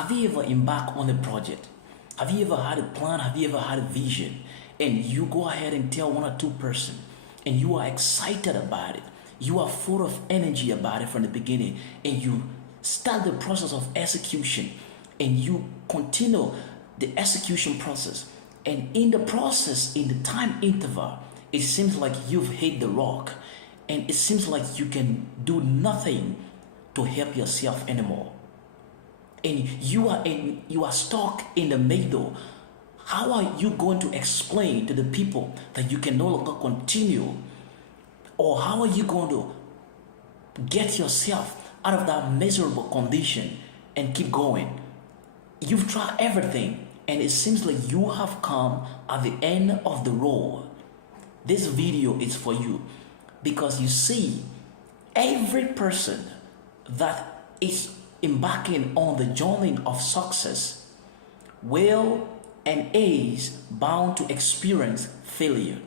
Have you ever embarked on a project? Have you ever had a plan? Have you ever had a vision? And you go ahead and tell one or two person, and you are excited about it. You are full of energy about it from the beginning, and you start the process of execution, and you continue the execution process. And in the process, in the time interval, it seems like you've hit the rock, and it seems like you can do nothing to help yourself anymore. And you are stuck in the middle. How are you going to explain to the people that you can no longer continue? Or how are you going to get yourself out of that miserable condition and keep going? You've tried everything, and it seems like you have come at the end of the road. This video is for you, because you see, every person that is embarking on the journey of success will and is bound to experience failure.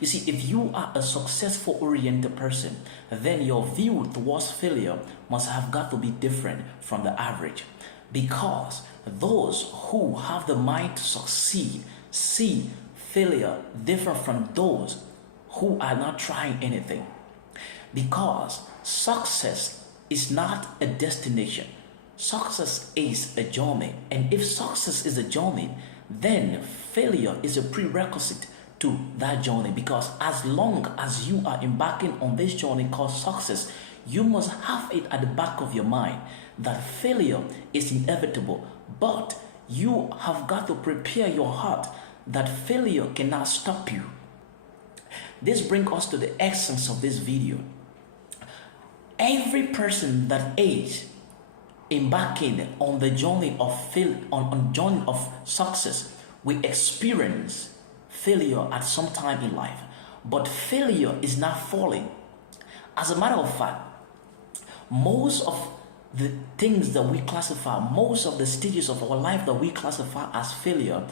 You see, if you are a successful oriented person, then your view towards failure must have got to be different from the average, because those who have the mind to succeed see failure different from those who are not trying anything, because success is not a destination. Success is a journey. And if success is a journey, then failure is a prerequisite to that journey, because as long as you are embarking on this journey called success, you must have it at the back of your mind that failure is inevitable, but you have got to prepare your heart that failure cannot stop you. This brings us to the essence of this video. Every person that is embarking on the journey of journey of success will experience failure at some time in life. But failure is not falling. As a matter of fact, most of the things that we classify, most of the stages of our life that we classify as failure,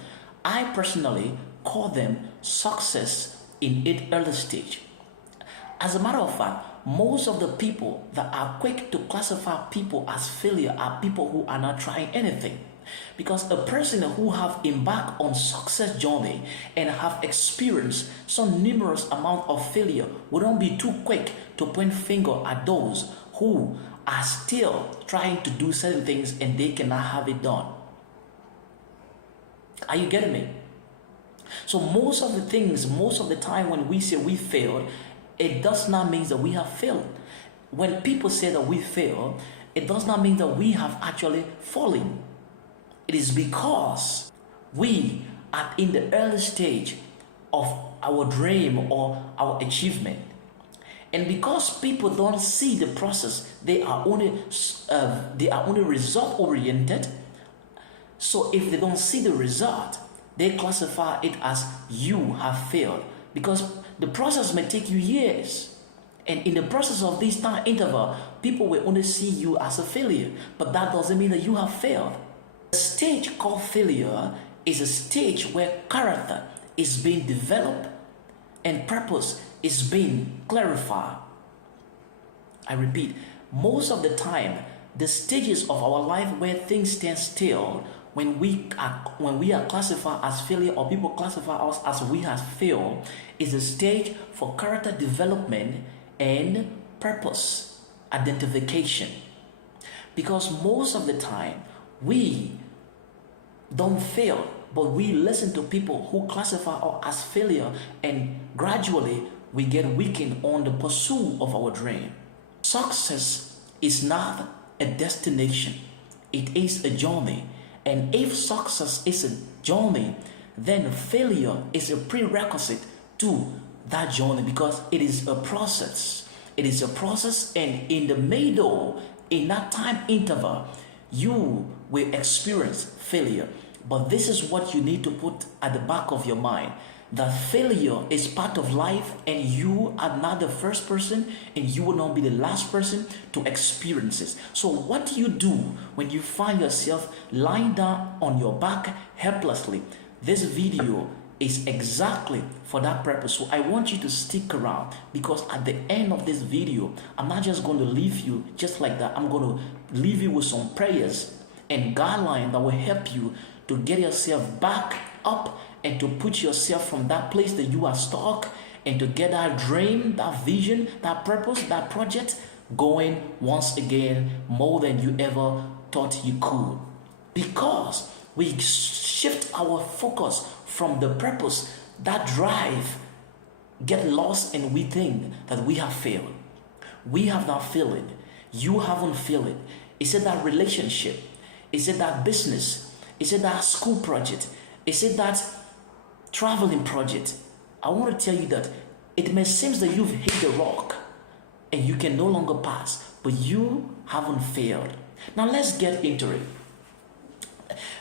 I personally call them success in its early stage. As a matter of fact, most of the people that are quick to classify people as failure are people who are not trying anything. Because a person who have embarked on success journey and have experienced some numerous amount of failure would not be too quick to point finger at those who are still trying to do certain things and they cannot have it done. Are you getting me? So most of the things, most of the time when we say we failed, it does not mean that we have failed. When people say that we failed, it does not mean that we have actually fallen. It is because we are in the early stage of our dream or our achievement. And because people don't see the process, they are only result oriented. So if they don't see the result, they classify it as you have failed, because the process may take you years. And in the process of this time interval, people will only see you as a failure, but that doesn't mean that you have failed. The stage called failure is a stage where character is being developed and purpose is being clarified. I repeat, most of the time, the stages of our life where things stand still, when we are classified as failure, or people classify us as we have failed, is a stage for character development and purpose identification. Because most of the time we don't fail, but we listen to people who classify us as failure, and gradually we get weakened on the pursuit of our dream. Success is not a destination, it is a journey. And if success is a journey, then failure is a prerequisite to that journey, because it is a process. It is a process, and in the middle, in that time interval, you will experience failure. But this is what you need to put at the back of your mind, that failure is part of life, and you are not the first person, and you will not be the last person to experience it. So what do you do when you find yourself lying down on your back helplessly? This video is exactly for that purpose. So I want you to stick around, because at the end of this video, I'm not just going to leave you just like that. I'm going to leave you with some prayers and guidelines that will help you to get yourself back up and to put yourself from that place that you are stuck and to get that dream, that vision, that purpose, that project going once again more than you ever thought you could. Because we shift our focus from the purpose, that drive, get lost, and we think that we have failed. We have not failed it. You haven't failed it. Is it that relationship? Is it that business? Is it that school project? Is it that traveling project? I want to tell you that it may seem that you've hit the rock and you can no longer pass, but you haven't failed. Now let's get into it.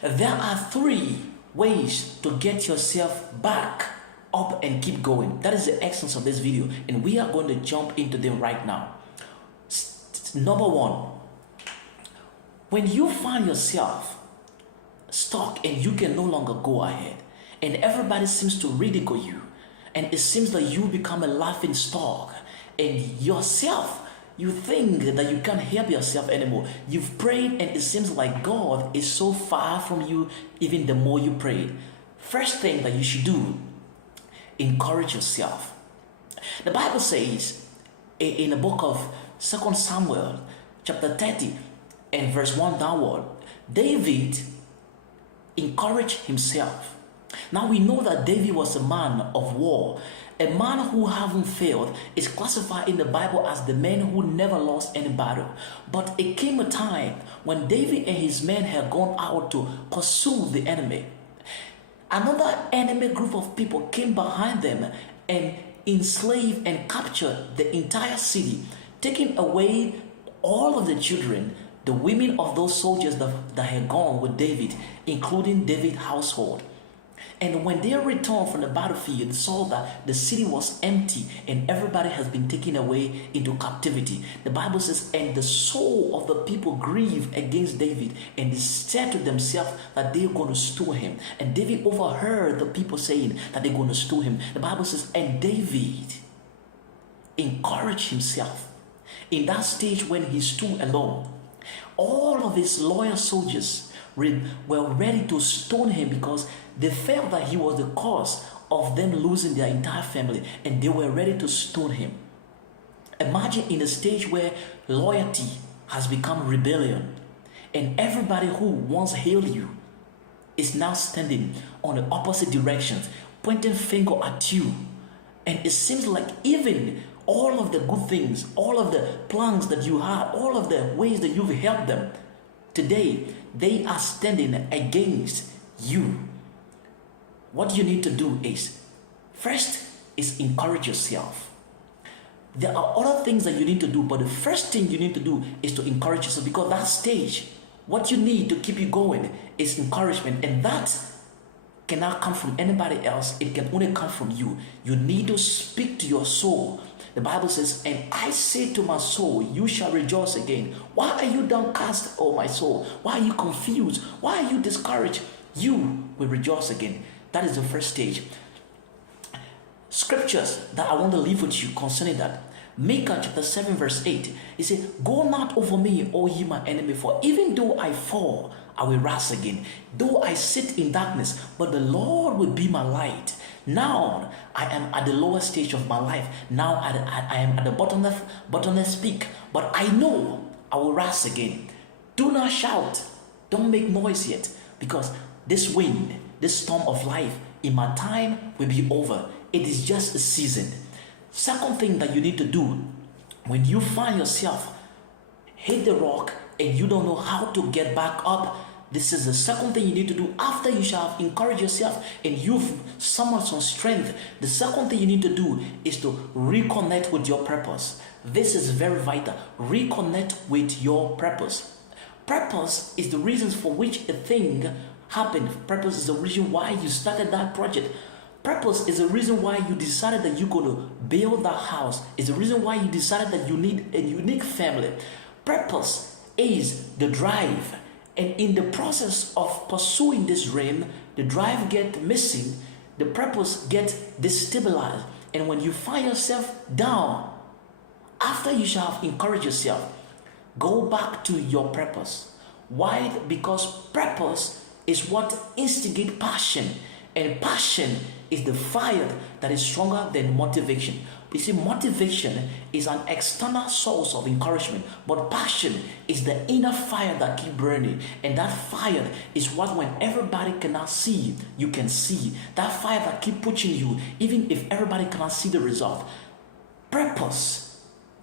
There are 3 ways to get yourself back up and keep going. That is the essence of this video, and we are going to jump into them right now. Number 1, when you find yourself stuck and you can no longer go ahead, and everybody seems to ridicule you, and it seems that you become a laughing stock, and yourself, you think that you can't help yourself anymore. You've prayed and it seems like God is so far from you even the more you prayed. First thing that you should do, encourage yourself. The Bible says in the book of 2 Samuel chapter 30 and verse 1 downward, David encouraged himself. Now we know that David was a man of war. A man who haven't failed is classified in the Bible as the man who never lost any battle. But it came a time when David and his men had gone out to pursue the enemy. Another enemy group of people came behind them and enslaved and captured the entire city, taking away all of the children, the women of those soldiers that had gone with David, including David's household. And when they returned from the battlefield, saw that the city was empty and everybody has been taken away into captivity. The Bible says, and the soul of the people grieved against David, and they said to themselves that they're going to stone him. And David overheard the people saying that they're going to stone him. The Bible says, and David encouraged himself in that stage when he stood alone. All of his loyal soldiers were ready to stone him because they felt that he was the cause of them losing their entire family, and they were ready to stone him. Imagine in a stage where loyalty has become rebellion, and everybody who once hailed you is now standing on the opposite directions, pointing finger at you. And it seems like even all of the good things, all of the plans that you had, all of the ways that you've helped them, today they are standing against you. What you need to do is, first is encourage yourself. There are other things that you need to do, but the first thing you need to do is to encourage yourself, because that stage, what you need to keep you going is encouragement, and that cannot come from anybody else. It can only come from you. You need to speak to your soul. The Bible says, and I say to my soul, you shall rejoice again. Why are you downcast, oh my soul? Why are you confused? Why are you discouraged? You will rejoice again. That is the first stage. Scriptures that I want to leave with you concerning that. Micah chapter 7 verse 8. It says, go not over me, O ye my enemy, for even though I fall, I will rise again. Though I sit in darkness, but the Lord will be my light. Now I am at the lower stage of my life. Now I am at the bottomless peak. But I know I will rise again. Do not shout. Don't make noise yet, because this wind, this storm of life in my time will be over. It is just a season. Second thing that you need to do when you find yourself hit the rock and you don't know how to get back up, this is the second thing you need to do. After you shall have encouraged yourself and you've summoned some strength, the second thing you need to do is to reconnect with your purpose. This is very vital. Reconnect with your purpose. Purpose is the reasons for which a thing happened. Purpose is the reason why you started that project. Purpose is the reason why you decided that you're going to build that house. It's the reason why you decided that you need a unique family. Purpose is the drive. And in the process of pursuing this dream, the drive gets missing, the purpose gets destabilized. And when you find yourself down, after you shall have encouraged yourself, go back to your purpose. Why? Because purpose is what instigates passion, and passion is the fire that is stronger than motivation. You see, motivation is an external source of encouragement, but passion is the inner fire that keeps burning. And that fire is what, when everybody cannot see, you can see. That fire that keeps pushing you, even if everybody cannot see the result. Purpose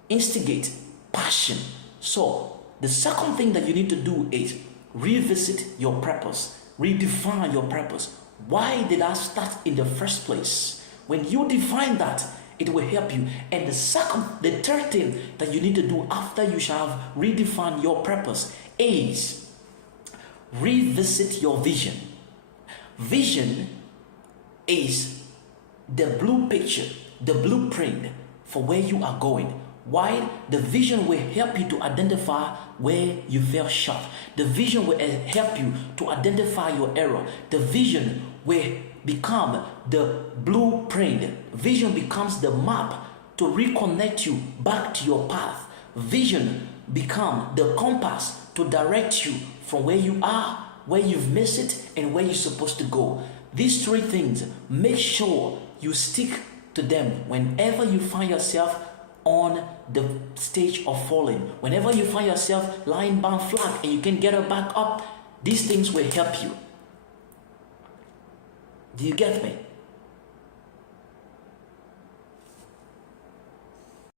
instigate passion. So the second thing that you need to do is revisit your purpose, redefine your purpose. Why did I start in the first place? When you define that, it will help you. And the third thing that you need to do after you shall have redefined your purpose is revisit your vision. Vision is the blue picture, the blueprint for where you are going. Why? The vision will help you to identify where you fell short. The vision will help you to identify your error. The vision will become the blueprint. Vision becomes the map to reconnect you back to your path. Vision becomes the compass to direct you from where you are, where you've missed it, and where you're supposed to go. These three things, make sure you stick to them whenever you find yourself on the stage of falling. Whenever you find yourself lying bound flat and you can get back up, these things will help you. Do you get me?